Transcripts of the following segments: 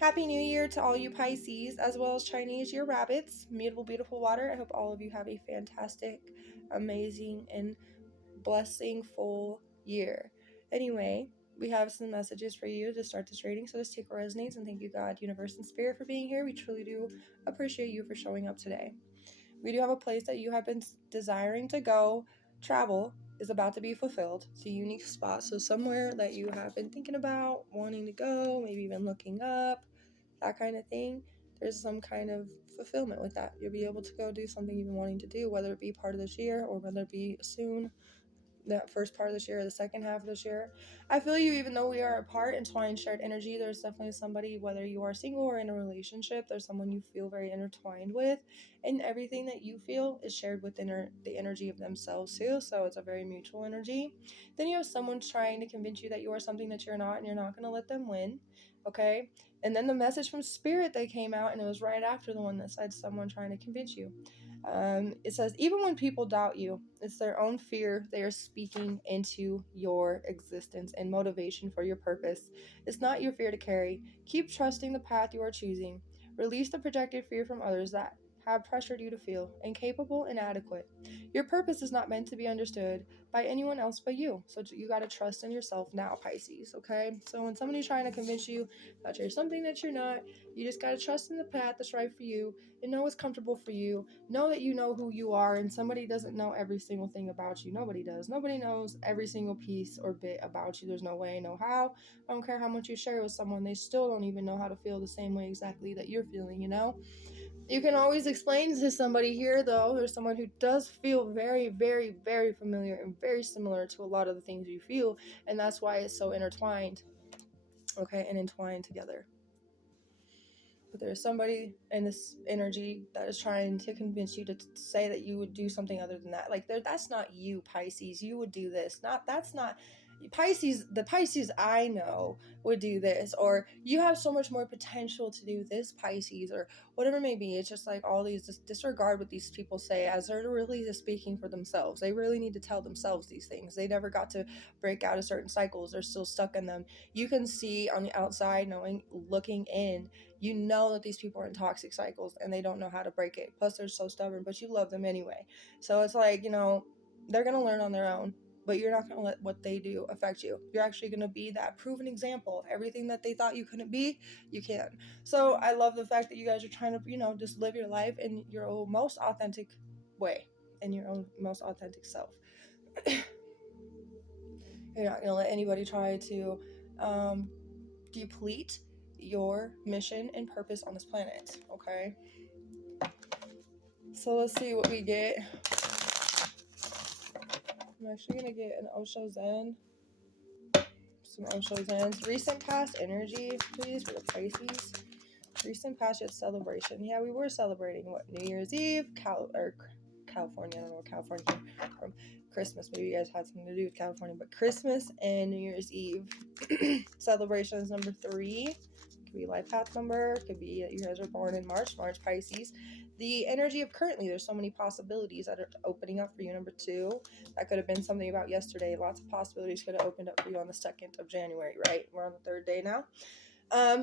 Happy New Year to all you Pisces, as well as Chinese Year Rabbits. Beautiful, beautiful water. I hope all of you have a fantastic, amazing, and blessing-full year. Anyway, we have some messages for you to start this reading, so let's take what resonates, and thank you, God, Universe, and Spirit, for being here. We truly do appreciate you for showing up today. We do have a place that you have been desiring to go. Travel is about to be fulfilled. It's a unique spot, so somewhere that you have been thinking about, wanting to go, maybe even looking up, that kind of thing. There's some kind of fulfillment with that. You'll be able to go do something you've been wanting to do, whether it be part of this year or whether it be soon, that first part of this year or the second half of this year. I feel you, even though we are apart, entwined, shared energy, there's definitely somebody, whether you are single or in a relationship, there's someone you feel very intertwined with, and everything that you feel is shared within the energy of themselves too, so it's a very mutual energy. Then you have someone trying to convince you that you are something that you're not, and you're not going to let them win, okay? And then the message from Spirit that came out, and it was right after the one that said someone trying to convince you. It says, even when people doubt you, it's their own fear they are speaking into your existence and motivation for your purpose. It's not your fear to carry. Keep trusting the path you are choosing. Release the projected fear from others that have pressured you to feel incapable and inadequate. Your purpose is not meant to be understood by anyone else but you. So you got to trust in yourself now, Pisces, okay? So when somebody's trying to convince you that you're something that you're not, you just got to trust in the path that's right for you and know what's comfortable for you. Know that you know who you are, and somebody doesn't know every single thing about you. Nobody does. Nobody knows every single piece or bit about you. There's no way, no how. I don't care how much you share with someone, they still don't even know how to feel the same way exactly that you're feeling, you know? You can always explain to somebody here, though. There's someone who does feel very, very, very familiar and very similar to a lot of the things you feel, and that's why it's so intertwined, okay, and entwined together. But there's somebody in this energy that is trying to convince you to say that you would do something other than that. Like, that's not you, Pisces. You would do this. That's not Pisces. The Pisces I know would do this, or you have so much more potential to do this, Pisces, or whatever it may be. It's just like all these, just disregard what these people say, as they're really just speaking for themselves. They really need to tell themselves these things. They never got to break out of certain cycles. They're still stuck in them. You can see on the outside, looking in, you know that these people are in toxic cycles and they don't know how to break it. Plus, they're so stubborn, but you love them anyway. So it's like, they're going to learn on their own, but you're not going to let what they do affect you. You're actually going to be that proven example. Everything that they thought you couldn't be, you can. So I love the fact that you guys are trying to, just live your life in your own most authentic way, in your own most authentic self. You're not going to let anybody try to deplete your mission and purpose on this planet, okay? So let's see what we get. I'm actually going to get an Osho Zen. Some Osho Zens. Recent past energy, please, for the Pisces. Recent past celebration. Yeah, we were celebrating, New Year's Eve? California. I don't know where California came from. Christmas. Maybe you guys had something to do with California. But Christmas and New Year's Eve. Celebration is number 3. Could be life path number. Could be you guys are born in March Pisces. The energy of currently, there's so many possibilities that are opening up for you. Number 2, that could have been something about yesterday. Lots of possibilities could have opened up for you on the 2nd of January, right? We're on the 3rd day now.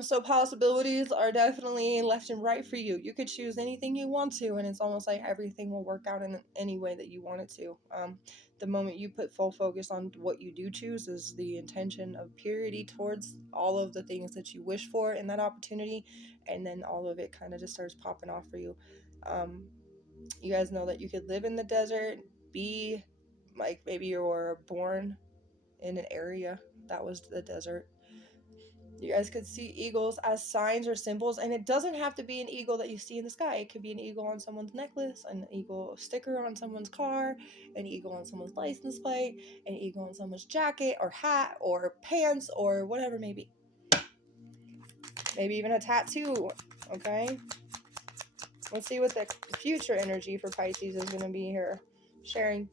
So possibilities are definitely left and right for you. You could choose anything you want to, and it's almost like everything will work out in any way that you want it to. The moment you put full focus on what you do choose is the intention of purity towards all of the things that you wish for in that opportunity, and then all of it kind of just starts popping off for you. You guys know that you could live in the desert, be like maybe you were born in an area that was the desert. You guys could see eagles as signs or symbols, and it doesn't have to be an eagle that you see in the sky. It could be an eagle on someone's necklace, an eagle sticker on someone's car, an eagle on someone's license plate, an eagle on someone's jacket or hat or pants or whatever it may be. Maybe even a tattoo, okay? Let's see what the future energy for Pisces is going to be here. Sharing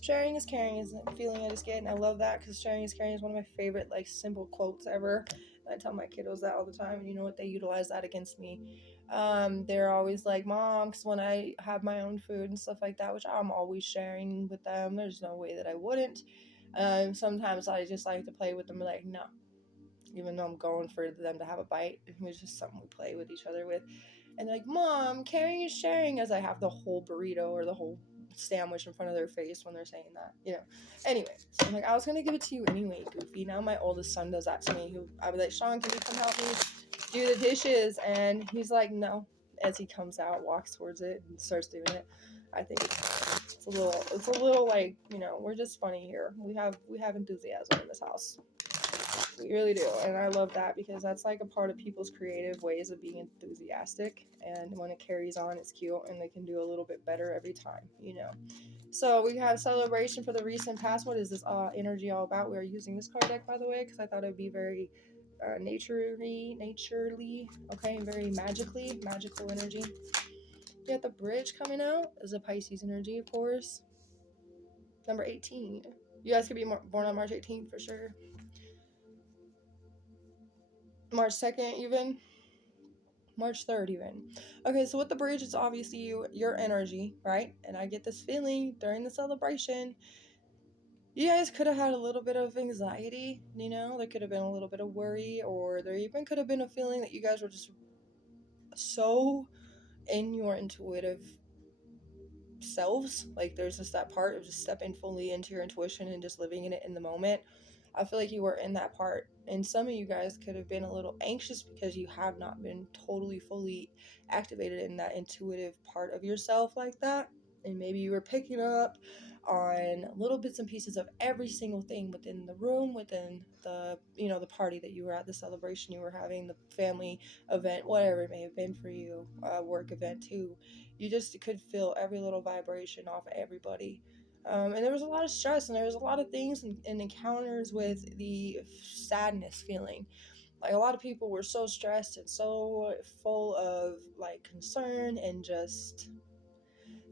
is caring is a feeling I just get, and I love that because sharing is caring is one of my favorite simple quotes ever. I tell my kiddos that all the time, and you know what, they utilize that against me. They're always like, Mom, because when I have my own food and stuff like that, which I'm always sharing with them, there's no way that I wouldn't. Sometimes I just like to play with them, like, no, even though I'm going for them to have a bite. It was just something we play with each other with. And they're like, Mom, caring is sharing, as I have the whole burrito or the whole sandwich in front of their face when they're saying that, you know. Anyway, so I'm like, I was gonna give it to you anyway, Goofy. Now my oldest son does that to me. I was like, Sean, can you come help me do the dishes? And he's like, no. As he comes out, walks towards it, and starts doing it. I think it's a little like, you know, we're just funny here. We have enthusiasm in this house. We really do. And I love that because that's like a part of people's creative ways of being enthusiastic. And when it carries on, it's cute and they can do a little bit better every time, you know. So we have celebration for the recent past. What is this energy all about? We are using this card deck, by the way, because I thought it would be very naturally, okay, very magical energy. You got the bridge coming out as a Pisces energy, of course. Number 18. You guys could be born on March 18th for sure. March 2nd, even. March 3rd, even. Okay, so with the bridge, it's obviously your energy, right? And I get this feeling during the celebration. You guys could have had a little bit of anxiety, you know? There could have been a little bit of worry, or there even could have been a feeling that you guys were just so in your intuitive selves. Like, there's just that part of just stepping fully into your intuition and just living in it in the moment. I feel like you were in that part, and some of you guys could have been a little anxious because you have not been totally fully activated in that intuitive part of yourself like that. And maybe you were picking up on little bits and pieces of every single thing within the room, within the, you know, the party that you were at, the celebration you were having, the family event, whatever it may have been for you, work event too. You just could feel every little vibration off of everybody. And there was a lot of stress, and there was a lot of things and encounters with the sadness feeling. Like, a lot of people were so stressed and so full of like concern and just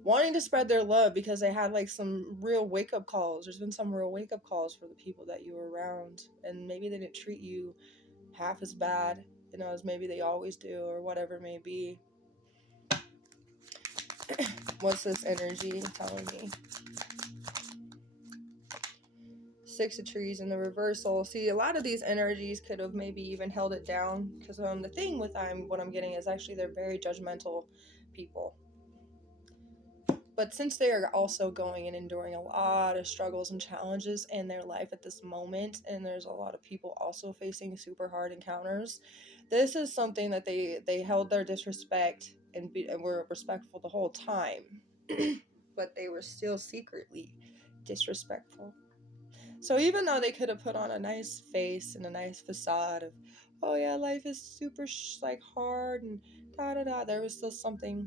wanting to spread their love because they had like some real wake up calls. There's been some real wake up calls for the people that you were around, and maybe they didn't treat you half as bad, you know, as maybe they always do, or whatever it may be. What's this energy telling me? Six of Trees in the reversal. See, a lot of these energies could have maybe even held it down, because the thing with what I'm getting is actually they're very judgmental people. But since they are also going and enduring a lot of struggles and challenges in their life at this moment, and there's a lot of people also facing super hard encounters, this is something that they held their disrespect and were respectful the whole time, but they were still secretly disrespectful. So even though they could have put on a nice face and a nice facade of, oh yeah, life is super like hard and da da da, there was still something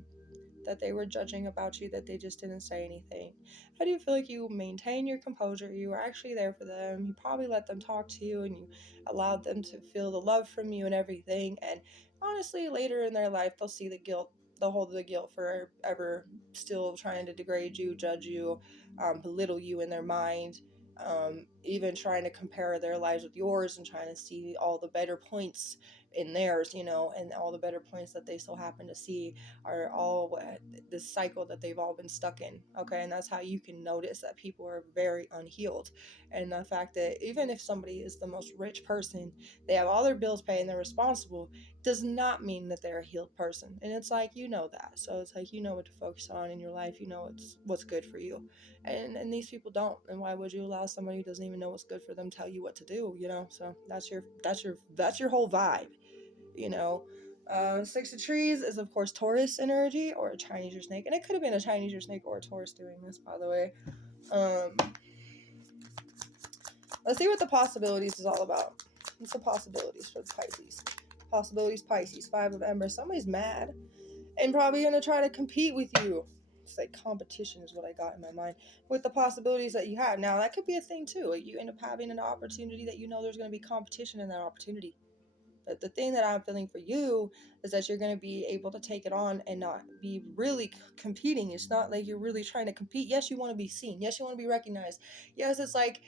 that they were judging about you that they just didn't say anything. How do you feel like you maintain your composure? You were actually there for them. You probably let them talk to you, and you allowed them to feel the love from you and everything. And honestly, later in their life, they'll see the guilt. They'll hold the guilt for ever still trying to degrade you, judge you, belittle you in their mind. Even trying to compare their lives with yours and trying to see all the better points in theirs, you know, and all the better points that they still happen to see are all this cycle that they've all been stuck in. Okay, and that's how you can notice that people are very unhealed. And the fact that even if somebody is the most rich person, they have all their bills paid and they're responsible, does not mean that they're a healed person. And it's like, you know that, so it's like, you know what to focus on in your life, you know what's good for you. And these people don't. And why would you allow somebody who doesn't even know what's good for them tell you what to do, you know? So that's your whole vibe, you know. Six of Trees is, of course, Taurus energy or a Chinese or snake. And it could have been a Chinese or snake or a Taurus doing this, by the way. Let's see what the possibilities is all about. What's the possibilities for the Pisces? Possibilities, Pisces. Five of Embers. Somebody's mad and probably going to try to compete with you. It's like competition is what I got in my mind with the possibilities that you have. Now, that could be a thing, too. Like, you end up having an opportunity that you know there's going to be competition in that opportunity. But the thing that I'm feeling for you is that you're going to be able to take it on and not be really competing. It's not like you're really trying to compete. Yes, you want to be seen. Yes, you want to be recognized. Yes, it's like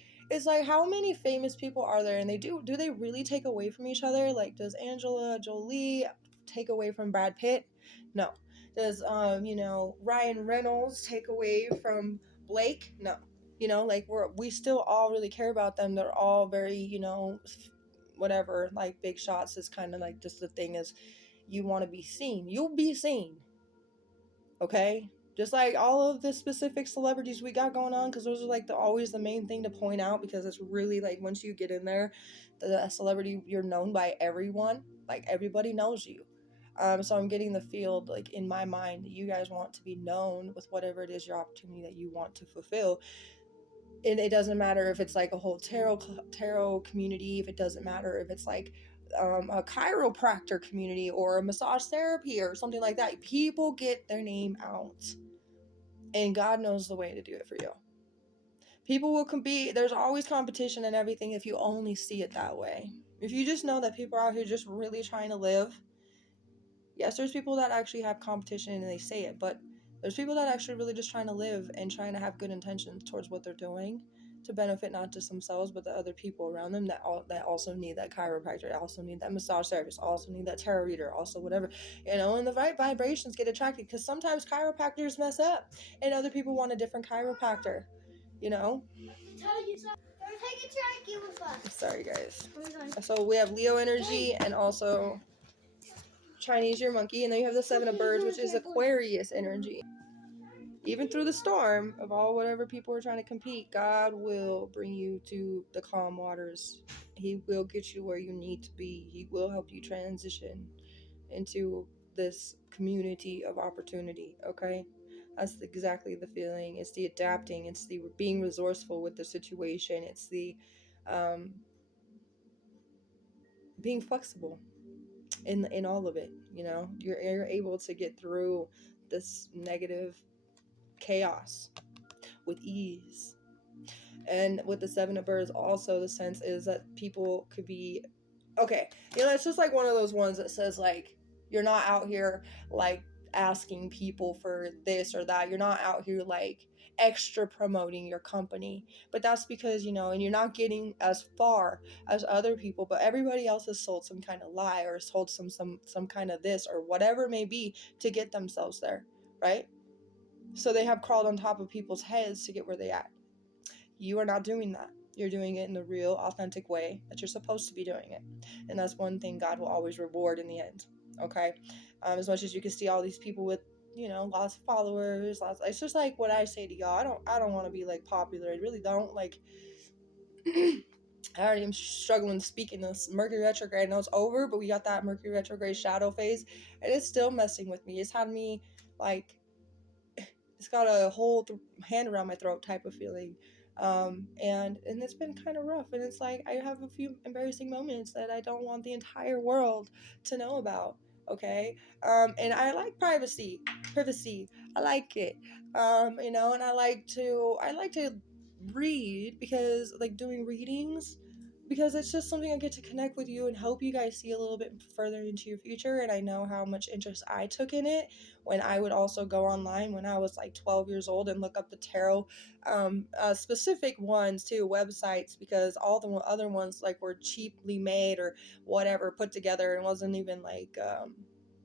how many famous people are there, and do they really take away from each other? Like, does Angela Jolie take away from Brad Pitt? No. Does Ryan Reynolds take away from Blake? No. You know, like we still all really care about them. They're all very, whatever, like big shots is kind of like just the thing is you want to be seen. You'll be seen. Okay? Just like all of the specific celebrities we got going on, because those are like always the main thing to point out, because it's really like once you get in there, the celebrity, you're known by everyone. Like everybody knows you. So I'm getting the field like in my mind that you guys want to be known with whatever it is your opportunity that you want to fulfill. And it doesn't matter if it's like a whole tarot community, if it doesn't matter if it's like a chiropractor community or a massage therapy or something like that. People get their name out, and God knows the way to do it for you. People will compete. There's always competition and everything if you only see it that way. If you just know that people are out here just really trying to live. Yes, there's people that actually have competition and they say it, but there's people that actually really just trying to live and trying to have good intentions towards what they're doing to benefit not just themselves but the other people around them that also need that chiropractor, also need that massage therapist, also need that tarot reader, also whatever, and the right vibrations get attracted, because sometimes chiropractors mess up and other people want a different chiropractor. Sorry guys. So we have Leo energy and also Chinese year monkey, and then you have the seven of birds, which is Aquarius energy. Even through the storm of all whatever people are trying to compete, God will bring you to the calm waters. He will get you where you need to be. He will help you transition into this community of opportunity. Okay, that's exactly the feeling. It's the adapting, it's the being resourceful with the situation, it's the being flexible in all of it. You're able to get through this negative chaos with ease. And with the seven of birds, also the sense is that people could be okay. It's just like one of those ones that says like you're not out here like asking people for this or that. You're not out here like extra promoting your company, but that's because and you're not getting as far as other people, but everybody else has sold some kind of lie or sold some kind of this or whatever it may be to get themselves there, right? So they have crawled on top of people's heads to get where they at. You are not doing that. You're doing it in the real, authentic way that you're supposed to be doing it. And that's one thing God will always reward in the end. Okay? As much as you can see all these people with, lots of followers, it's just like what I say to y'all. I don't want to be like popular. I really don't. Like, I already am struggling speaking this Mercury retrograde. I know it's over, but we got that Mercury retrograde shadow phase, and it's still messing with me. It's had me like, it's got a whole hand around my throat type of feeling. And it's been kind of rough, and it's like I have a few embarrassing moments that I don't want the entire world to know about. Okay. And I like privacy. I like it. And I like to read, because like doing readings, because it's just something I get to connect with you and help you guys see a little bit further into your future. And I know how much interest I took in it when I would also go online when I was like 12 years old and look up the tarot specific ones too, websites, because all the other ones like were cheaply made or whatever, put together, and wasn't even like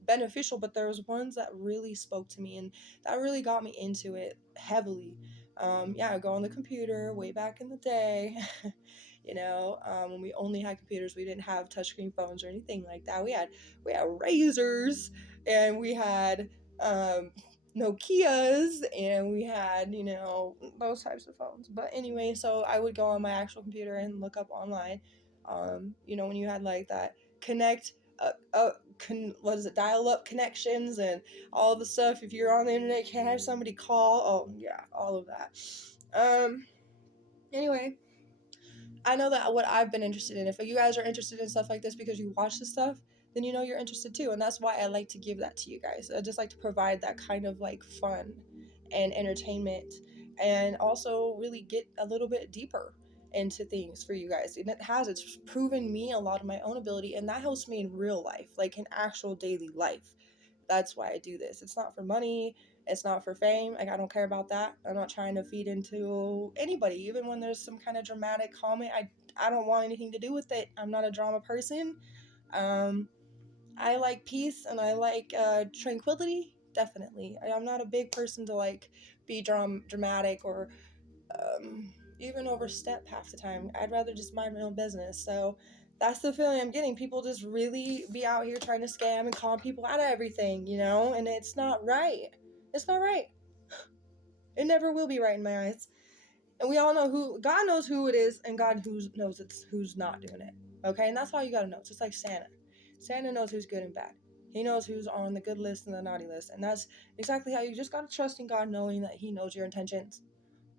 beneficial. But there was ones that really spoke to me, and that really got me into it heavily. I go on the computer way back in the day. When we only had computers, we didn't have touchscreen phones or anything like that. We had razors, and we had Nokias, and we had those types of phones. But anyway, so I would go on my actual computer and look up online. When you had like that dial-up connections and all the stuff. If you're on the internet, can't have somebody call. Oh yeah, all of that. Anyway, I know that what I've been interested in. If you guys are interested in stuff like this because you watch this stuff, then you're interested too. And that's why I like to give that to you guys. I just like to provide that kind of like fun and entertainment, and also really get a little bit deeper into things for you guys. And it's proven me a lot of my own ability, and that helps me in real life, like in actual daily life. That's why I do this. It's not for money. It's not for fame. Like, I don't care about that. I'm not trying to feed into anybody. Even when there's some kind of dramatic comment, I don't want anything to do with it. I'm not a drama person. I like peace, and I like tranquility. Definitely. I'm not a big person to like be dramatic or even overstep half the time. I'd rather just mind my own business. So That's the feeling I'm getting. People just really be out here trying to scam and con people out of everything, you know? And it's not right. It's not right. It never will be right in my eyes. And we all know who, God knows who it is, and God knows who's not doing it. Okay? And that's all you gotta know. It's just like Santa. Santa knows who's good and bad. He knows who's on the good list and the naughty list. And that's exactly how you just gotta trust in God, knowing that He knows your intentions.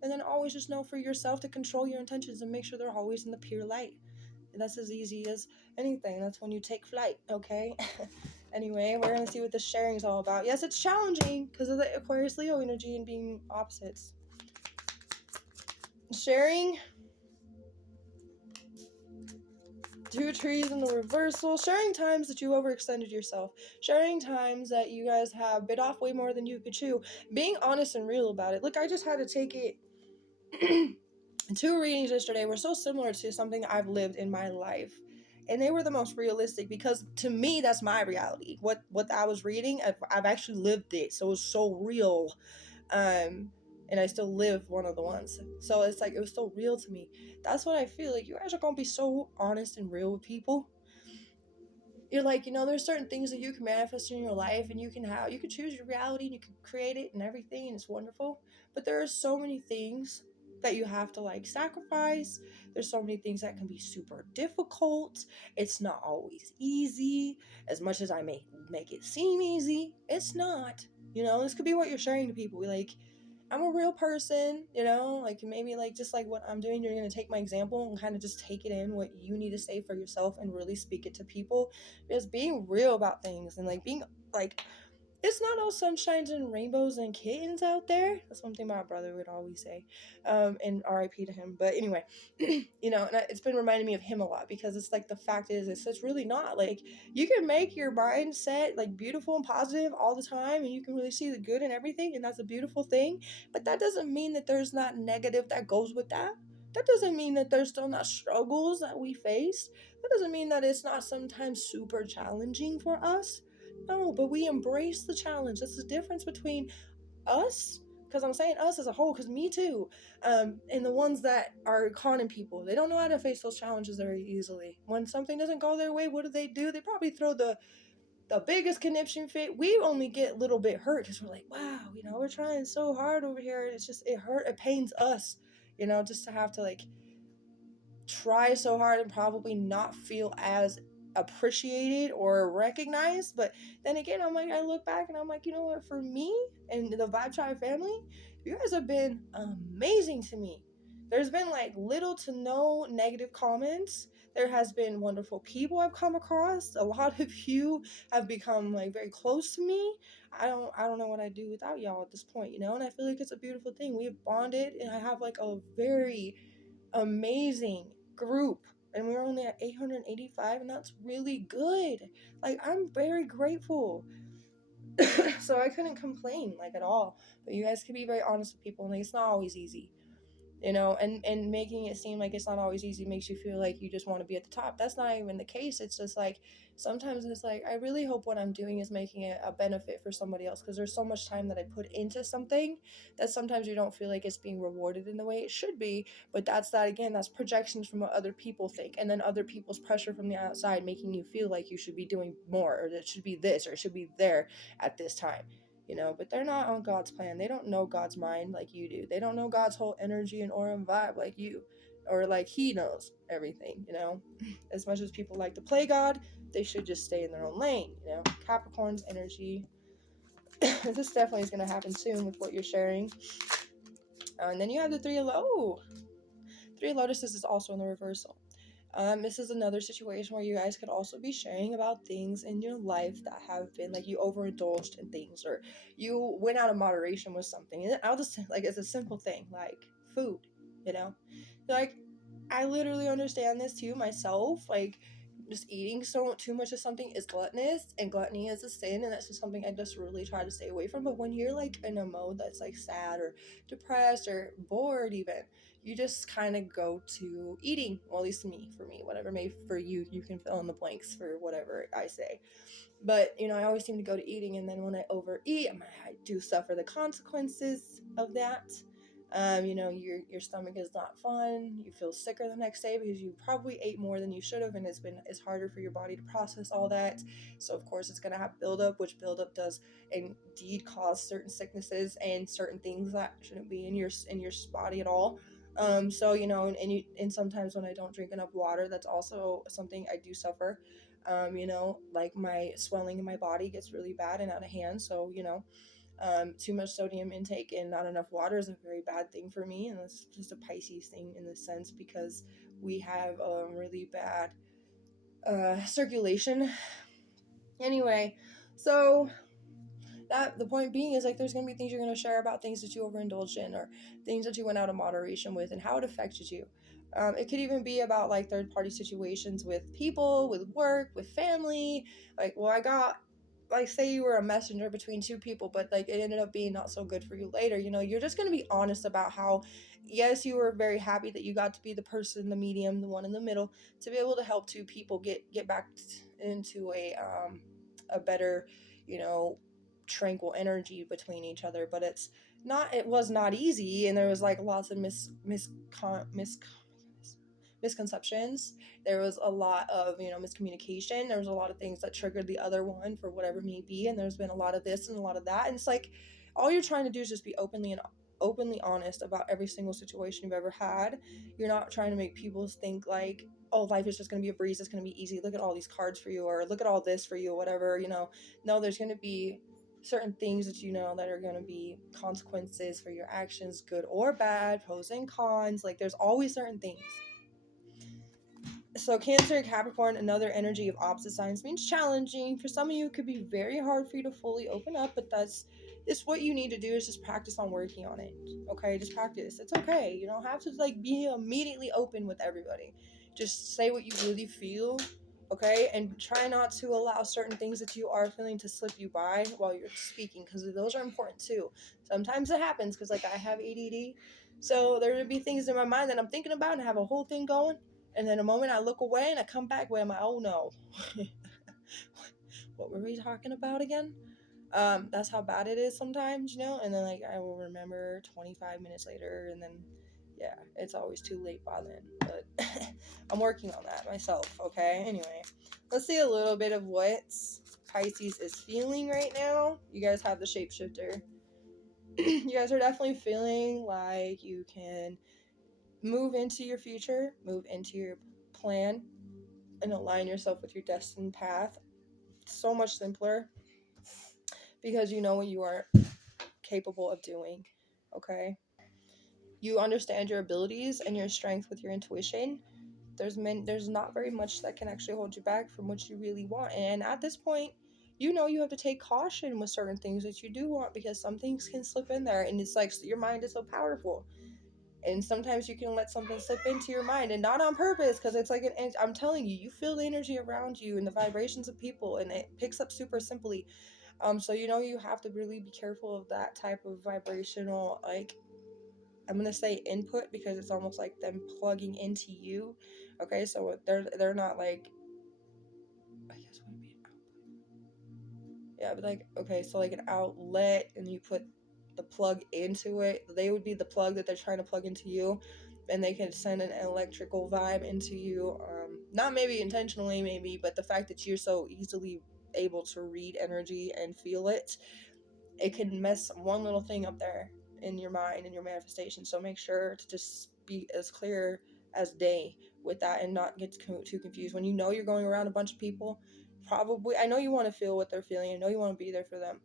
And then always just know for yourself to control your intentions and make sure they're always in the pure light. And that's as easy as anything. That's when you take flight, okay? Anyway, we're gonna see what this sharing is all about. Yes, it's challenging because of the Aquarius Leo energy and being opposites. Sharing, 2 trees in the reversal. Sharing times that you overextended yourself. Sharing times that you guys have bit off way more than you could chew. Being honest and real about it. Look, I just had to take it. 2 readings yesterday were so similar to something I've lived in my life. And they were the most realistic because to me, that's my reality. What I was reading, I've actually lived it. So it was so real. And I still live one of the ones. So it's like, it was so real to me. That's what I feel like. You guys are going to be so honest and real with people. You're like, there's certain things that you can manifest in your life, and you can choose your reality and you can create it and everything, and it's wonderful. But there are so many things that you have to like sacrifice. There's so many things that can be super difficult. It's not always easy. As much as I may make it seem easy, it's not. This could be what you're sharing to people. Like, I'm a real person, like maybe like just like what I'm doing, you're going to take my example and kind of just take it in what you need to say for yourself and really speak it to people. Because being real about things and like being like, it's not all sunshines and rainbows and kittens out there. That's one thing my brother would always say. And RIP to him. But anyway, and it's been reminding me of him a lot because it's like the fact is, it's really not. Like, you can make your mindset like beautiful and positive all the time, and you can really see the good in everything, and that's a beautiful thing. But that doesn't mean that there's not negative that goes with that. That doesn't mean that there's still not struggles that we face. That doesn't mean that it's not sometimes super challenging for us. No, but we embrace the challenge. That's the difference between us, because I'm saying us as a whole, because me too, and the ones that are conning people. They don't know how to face those challenges very easily. When something doesn't go their way, what do? They probably throw the biggest conniption fit. We only get a little bit hurt because we're like, wow, we're trying so hard over here. It's just, it pains us, just to have to like try so hard and probably not feel as appreciated or recognized. But then again, I'm like, I look back and I'm like, you know what, for me and the Vibe Tribe family, you guys have been amazing to me. There's been like little to no negative comments. There has been wonderful people I've come across. A lot of you have become like very close to me. I don't know what I'd do without y'all at this point, and I feel like it's a beautiful thing. We've bonded, and I have like a very amazing group, and we're only at 885, and that's really good. Like, I'm very grateful. So I couldn't complain like at all. But you guys can be very honest with people, and like, it's not always easy, and making it seem like it's not always easy makes you feel like you just want to be at the top. That's not even the case. It's just like sometimes it's like, I really hope what I'm doing is making it a benefit for somebody else, because there's so much time that I put into something that sometimes you don't feel like it's being rewarded in the way it should be. But that's projections from what other people think, and then other people's pressure from the outside making you feel like you should be doing more, or it should be this, or it should be there at this time. But they're not on God's plan. They don't know God's mind like you do. They don't know God's whole energy and aura and vibe like you, or like He knows everything. As much as people like to play God, they should just stay in their own lane. Capricorn's energy. This definitely is going to happen soon with what you're sharing. And then you have the Three of Lotuses is also in the reversal. This is another situation where you guys could also be sharing about things in your life that have been like you overindulged in things, or you went out of moderation with something. And I'll just like, it's a simple thing like food, like, I literally understand this too myself. Like, just eating too much of something is gluttonous, and gluttony is a sin, and that's just something I just really try to stay away from. But when you're like in a mode that's like sad or depressed or bored even, you just kind of go to eating. Well, at least for me, whatever may for you, you can fill in the blanks for whatever I say. But I always seem to go to eating, and then when I overeat, I do suffer the consequences of that. Your stomach is not fun. You feel sicker the next day because you probably ate more than you should have, and it's harder for your body to process all that. So of course it's gonna have buildup, which buildup does indeed cause certain sicknesses and certain things that shouldn't be in your body at all. And sometimes when I don't drink enough water, that's also something I do suffer. Like my swelling in my body gets really bad and out of hand. So too much sodium intake and not enough water is a very bad thing for me, and it's just a Pisces thing in this sense because we have really bad circulation. Anyway, so that the point being is like there's going to be things you're going to share about things that you overindulged in or things that you went out of moderation with and how it affected you. It could even be about like third party situations with people, with work, with family. Like, well, I got, like, say you were a messenger between two people, but like it ended up being not so good for you later. You're just going to be honest about how, yes, you were very happy that you got to be the person, the medium, the one in the middle, to be able to help two people get back into a better, you know, tranquil energy between each other. But it was not easy, and there was like lots of misconceptions. There was a lot of miscommunication. There was a lot of things that triggered the other one for whatever may be, and there's been a lot of this and a lot of that, and it's like all you're trying to do is just be openly honest about every single situation you've ever had. You're not trying to make people think like, oh, life is just going to be a breeze, it's going to be easy, look at all these cards for you, or look at all this for you, whatever. No, there's going to be certain things that that are going to be consequences for your actions, good or bad, pros and cons. Like, there's always certain things. So Cancer and Capricorn, another energy of opposite signs, means challenging. For some of you, it could be very hard for you to fully open up, but it's what you need to do is just practice on working on it. Okay, just practice. It's okay. You don't have to like be immediately open with everybody. Just say what you really feel, okay, and try not to allow certain things that you are feeling to slip you by while you're speaking, because those are important too. Sometimes it happens because like I have ADD, so there would be things in my mind that I'm thinking about and I have a whole thing going, and then a moment I look away and I come back where I'm like, oh no, what were we talking about again? That's how bad it is sometimes, and then like I will remember 25 minutes later, and then yeah, it's always too late by then. But I'm working on that myself, okay? Anyway, let's see a little bit of what Pisces is feeling right now. You guys have the shapeshifter. You guys are definitely feeling like you can move into your future, move into your plan, and align yourself with your destined path. It's so much simpler because you know what you are capable of doing, okay? You understand your abilities and your strength with your intuition. There's not very much that can actually hold you back from what you really want. And at this point, you have to take caution with certain things that you do want, because some things can slip in there, and it's like your mind is so powerful. And sometimes you can let something slip into your mind, and not on purpose, because it's like I'm telling you, you feel the energy around you and the vibrations of people, and it picks up super simply. So you have to really be careful of that type of vibrational, like, I'm gonna say input, because it's almost like them plugging into you. Okay, so they're not like, I guess would be an output. Yeah, but like, okay, so like an outlet, and you put the plug into it. They would be the plug that they're trying to plug into you, and they can send an electrical vibe into you. Not maybe intentionally, maybe, but the fact that you're so easily able to read energy and feel it, it can mess one little thing up there in your mind and your manifestation. So make sure to just be as clear as day with that and not get too confused. When you're going around a bunch of people, probably, I know you want to feel what they're feeling, I know you want to be there for them.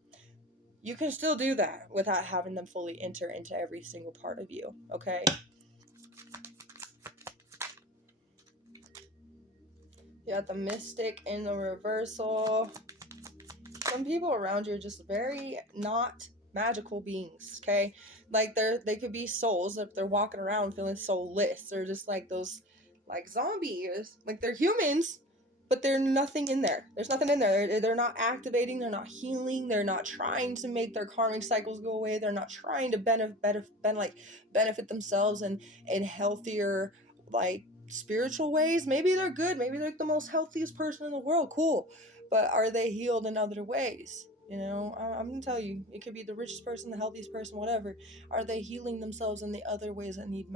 You can still do that without having them fully enter into every single part of you, okay? You got the Mystic in the reversal. Some people around you are just very not magical beings, okay? Like they could be souls if they're walking around feeling soulless. They're just like those, like, zombies. Like, they're humans, but there's nothing in there. There's nothing in there. They're not activating. They're not healing. They're not trying to make their karmic cycles go away. They're not trying to benefit themselves in healthier, like, spiritual ways. Maybe they're good. Maybe they're like the most healthiest person in the world. Cool. But are they healed in other ways? You know, I'm gonna tell you, it could be the richest person, the healthiest person, whatever. Are they healing themselves in the other ways that need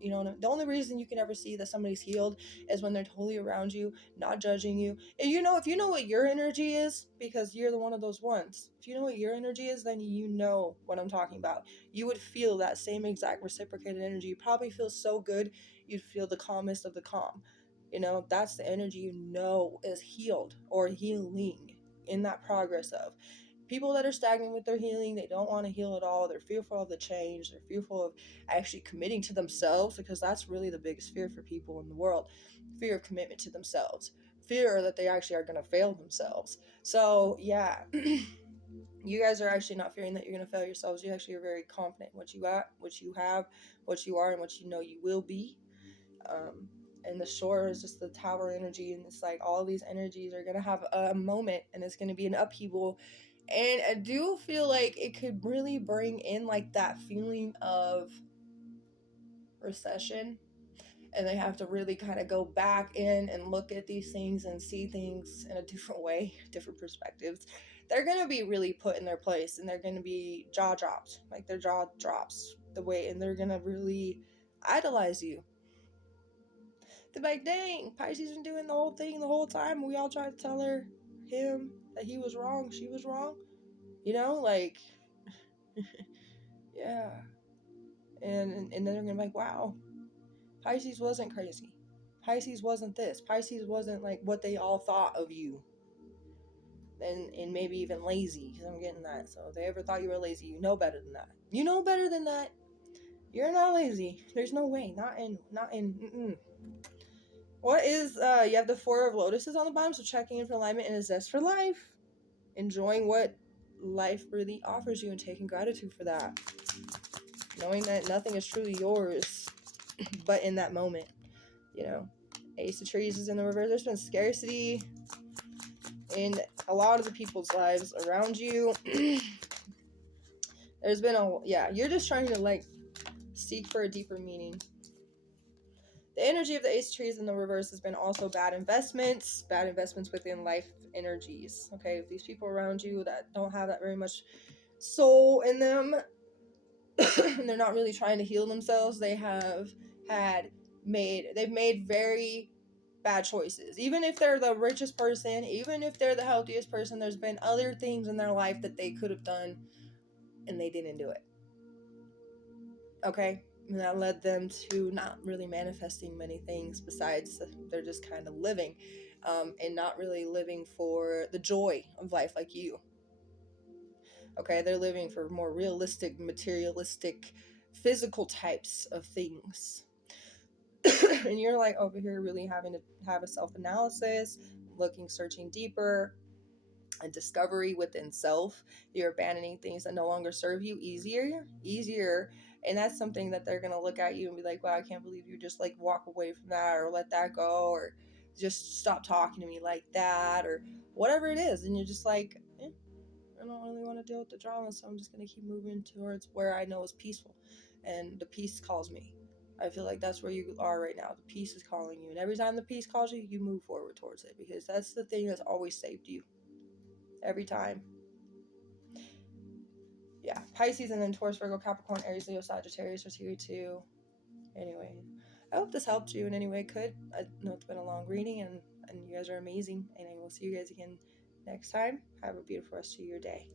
you know, the only reason you can ever see that somebody's healed is when they're totally around you, not judging you. And you know, if you know what your energy is, because you're the one of those ones. If you know what your energy is, then you know what I'm talking about. You would feel that same exact reciprocated energy. You probably feel so good, you'd feel the calmest of the calm. You know, that's the energy you know is healed or healing in that progress of. People that are stagnant with their healing, they don't want to heal at all. They're fearful of the change. They're fearful of actually committing to themselves, because that's really the biggest fear for people in the world. Fear of commitment to themselves. Fear that they actually are going to fail themselves. So, yeah, you guys are actually not fearing that you're going to fail yourselves. You actually are very confident in what you got, what you have, what you are, and what you know you will be. And the shore is just the tower energy, and it's like all these energies are going to have a moment, and it's going to be an upheaval. And I do feel like it could really bring in like that feeling of recession. And they have to really kind of go back in and look at these things and see things in a different way, different perspectives. They're going to be really put in their place, and they're going to be jaw dropped. Like their jaw drops the way, and they're going to really idolize you. They're like, dang, Pisces been doing the whole thing the whole time. We all tried to tell him that he was wrong, she was wrong. You know, like, yeah. And then they're gonna be like, wow, Pisces wasn't crazy. Pisces wasn't this. Pisces wasn't like what they all thought of you. And maybe even lazy, because I'm getting that. So if they ever thought you were lazy, you know better than that. You know better than that. You're not lazy. There's no way. Not in. What is, you have the Four of Lotuses on the bottom, so checking in for alignment and a zest for life. Enjoying what life really offers you and taking gratitude for that. Knowing that nothing is truly yours, but in that moment, you know. Ace of Trees is in the reverse. There's been scarcity in a lot of the people's lives around you. There's been you're just trying to like seek for a deeper meaning. The energy of the Ace of Trees in the reverse has been also bad investments within life energies. Okay, if these people around you that don't have that very much soul in them, and they're not really trying to heal themselves, they've made very bad choices. Even if they're the richest person, even if they're the healthiest person, there's been other things in their life that they could have done and they didn't do it. Okay? And that led them to not really manifesting many things, besides they're just kind of living, and not really living for the joy of life like you. Okay? They're living for more realistic, materialistic, physical types of things. And you're like over here really having to have a self-analysis, searching deeper, a discovery within self. You're abandoning things that no longer serve you easier. And that's something that they're going to look at you and be like, wow, I can't believe you just like walk away from that, or let that go, or just stop talking to me like that, or whatever it is. And you're just like, I don't really want to deal with the drama, so I'm just going to keep moving towards where I know is peaceful. And the peace calls me. I feel like that's where you are right now. The peace is calling you. And every time the peace calls you, you move forward towards it, because that's the thing that's always saved you. Every time. Yeah. Pisces, and then Taurus, Virgo, Capricorn, Aries, Leo, Sagittarius is here too. Anyway, I hope this helped you in any way it could. I know it's been a long reading, and you guys are amazing. And I will see you guys again next time. Have a beautiful rest of your day.